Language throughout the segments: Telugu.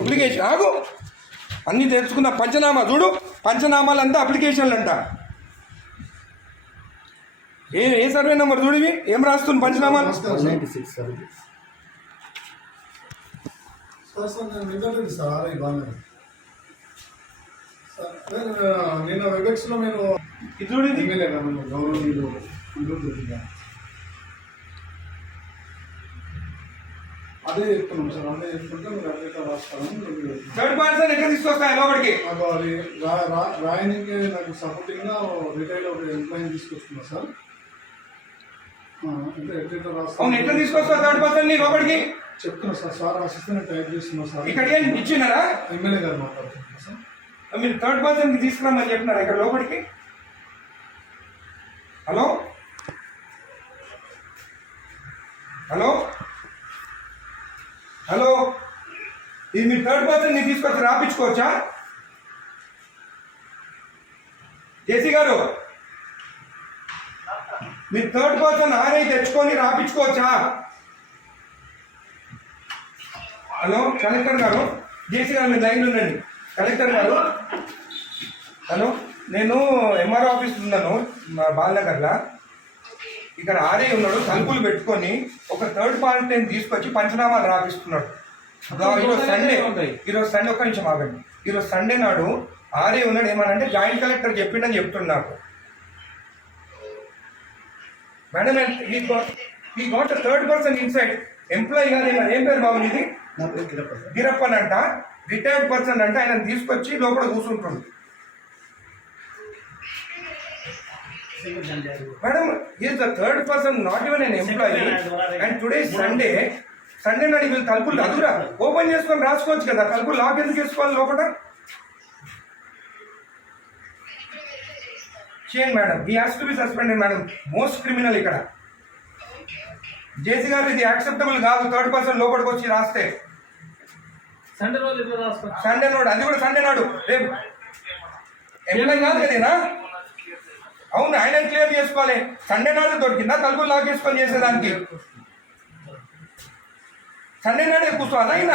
అప్లికేషన్ ఆగు అన్నీ తెలుసుకున్న పంచనామా చూడు, పంచనామాలంతా అప్లికేషన్లు అంట. ఏ సర్వే నెంబర్ చూడు, ఇవి ఏం రాస్తుంది పంచనామాలు? నేను వెబెక్స్లో నేను చూడండి గౌరవనీయులు అదే చెప్తున్నాం సార్, అదే చెప్తుంటే మీరు అట్లా రాస్తాను. థర్డ్ పర్సన్ ఎట్లా తీసుకొస్తాయి లోపలికి? నాకు అది రాయనికి నాకు సపోర్టింగ్గా రిటైల్ ఒక ఎంప్లాయీని తీసుకొస్తున్నా సార్. అంటే ఎట్లా రాస్తాను, ఎట్లా తీసుకొస్తా థర్డ్ పర్సన్ ని లోపలికి చెప్తున్నా సార్. సార్ రాసిస్తే నేను టైప్ చేస్తున్నా సార్. ఇక్కడ ఏం ఇచ్చినారా? ఎమ్మెల్యే గారు మాట్లాడుతున్నా సార్. మీరు థర్డ్ పర్సన్ కి తీసుకురామని చెప్పినారా ఇక్కడ లోపలికి? హలో హలో హలో, ఇది మీరు థర్డ్ పర్సన్ ని తీసుకొచ్చి రాపించుకోవచ్చా? జేసీ గారు, మీరు థర్డ్ పర్సన్ ఆర్ఐ తెచ్చుకొని రాపించుకోవచ్చా? హలో కలెక్టర్ గారు, జేసీ గారు మీరు లైన్లో ఉండండి. కలెక్టర్ గారు, హలో, నేను ఎంఆర్ఓ ఆఫీస్ ఉన్నాను మా బాలనగర్లో. ఇక్కడ ఆర్ఐ ఉన్నాడు, తలుపులు పెట్టుకొని ఒక థర్డ్ పార్టీని తీసుకొచ్చి పంచనామాలు రాపిస్తున్నాడు. ఈరోజు సండే ఒక్క నిమిషం ఆగండి. ఈరోజు సండే నాడు ఆర్ఐ ఉన్నాడు, ఏమనంటే జాయింట్ కలెక్టర్ చెప్పిండని చెప్తున్నాడు నాకు. మేడం ఈ got third person inside employee కాదు, ఏం పేరు బాబు ఇది? గిరప్పన్ అంట, రిటైర్డ్ పర్సన్ అంటే ఆయన తీసుకొచ్చి లోపల కూర్చుంటుంది. Madam is the third person, not even n employee. And today Sunday నాడు వీళ్ళు తలుపులు అదురా ఓపెన్ చేసుకొని రాసుకోవచ్చు కదా, తలుపులు లాక్ ఎందుకు వేసుకోవాలి లోపల? చేయండి మేడం, ఈ has to be suspended madam, most criminal ఇక్కడ. జేసీ గారు ఇది యాక్సెప్టబుల్ కాదు, థర్డ్ పర్సన్ లోపలికి వచ్చి రాస్తే. సండే నాడు, అది కూడా సండే నాడు, రేపు ఎంప్లాయీ కాదు కదేనా? అవును, ఆయన క్లియర్ చేసుకోవాలి. సండే నాడు దొరికిందా తలుపులు లాక్ చేసుకొని చేసేదానికి? సండే నాడే కూర్చోవాలా ఆయన?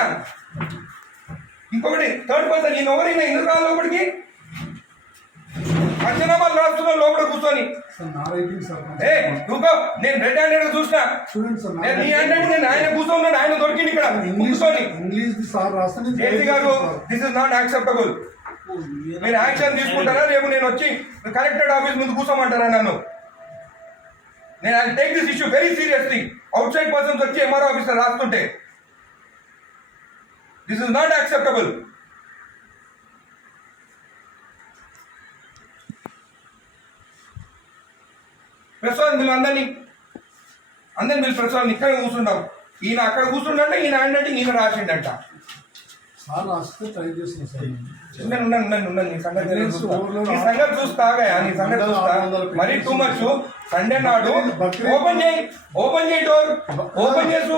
ఇంకొకటి థర్డ్ పర్సన్, ఈయన ఎవరైనా ఎందుకు రాదు లోపలికి? పంచనామాలు రాస్తున్నా లోపల కూర్చొని. నేను రెడ్ హ్యాండెడ్ చూసిన, నేను నీ హ్యాండెడ్, నేను ఆయన కూర్చోన్నాడు, ఆయన దొరికింది ఇక్కడ కూర్చొని. జేసీ గారు, దిస్ ఇస్ నాట్ యాక్సెప్టబుల్. మీరు యాక్షన్ తీసుకుంటారా? రేపు నేను వచ్చి కలెక్టరేట్ ఆఫీస్ ముందు కూర్చోమంటారా నన్ను? నేను I take this issue very seriously. Outside persons వచ్చి ఎంఆర్ఓ ఆఫీసర్ రాస్తుంటే this is not acceptable. Prasad మీరు అందరినీ మీరు ప్రసాద్ ఇక్కడ కూర్చుంటాం. ఈయన అక్కడ కూర్చుంటే ఈయన హ్యాండ్ ఈయన రాసిండట. ఉండండి నీ సంగతి చూస్తాగా, నీ సంగతి చూస్తా. మరీ టూ మచ్. సండే నాడు ఓపెన్ చేయి డోర్, ఓపెన్ చేసి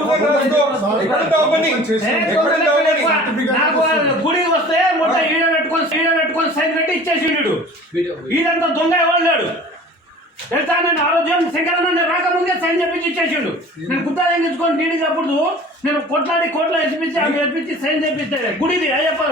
గుడికి వస్తే మొత్తం ఈడ పెట్టుకొని సైన్ పెట్టి ఇచ్చేసిండు. ఈడంతా దొంగ ఎవరు లేడు తెలుసా? నేను ఆరోగ్యం శంకరన్న రాకముందే సైన్ చెప్పించి ఇచ్చేసిండు. నేను గుత్తా తెంగించుకొని నీడికి అప్పుడు నేను కొట్లాడి కోట్ల ఎత్తిపించి సైన్ చేపిస్తే గుడిది అయ్యప్ప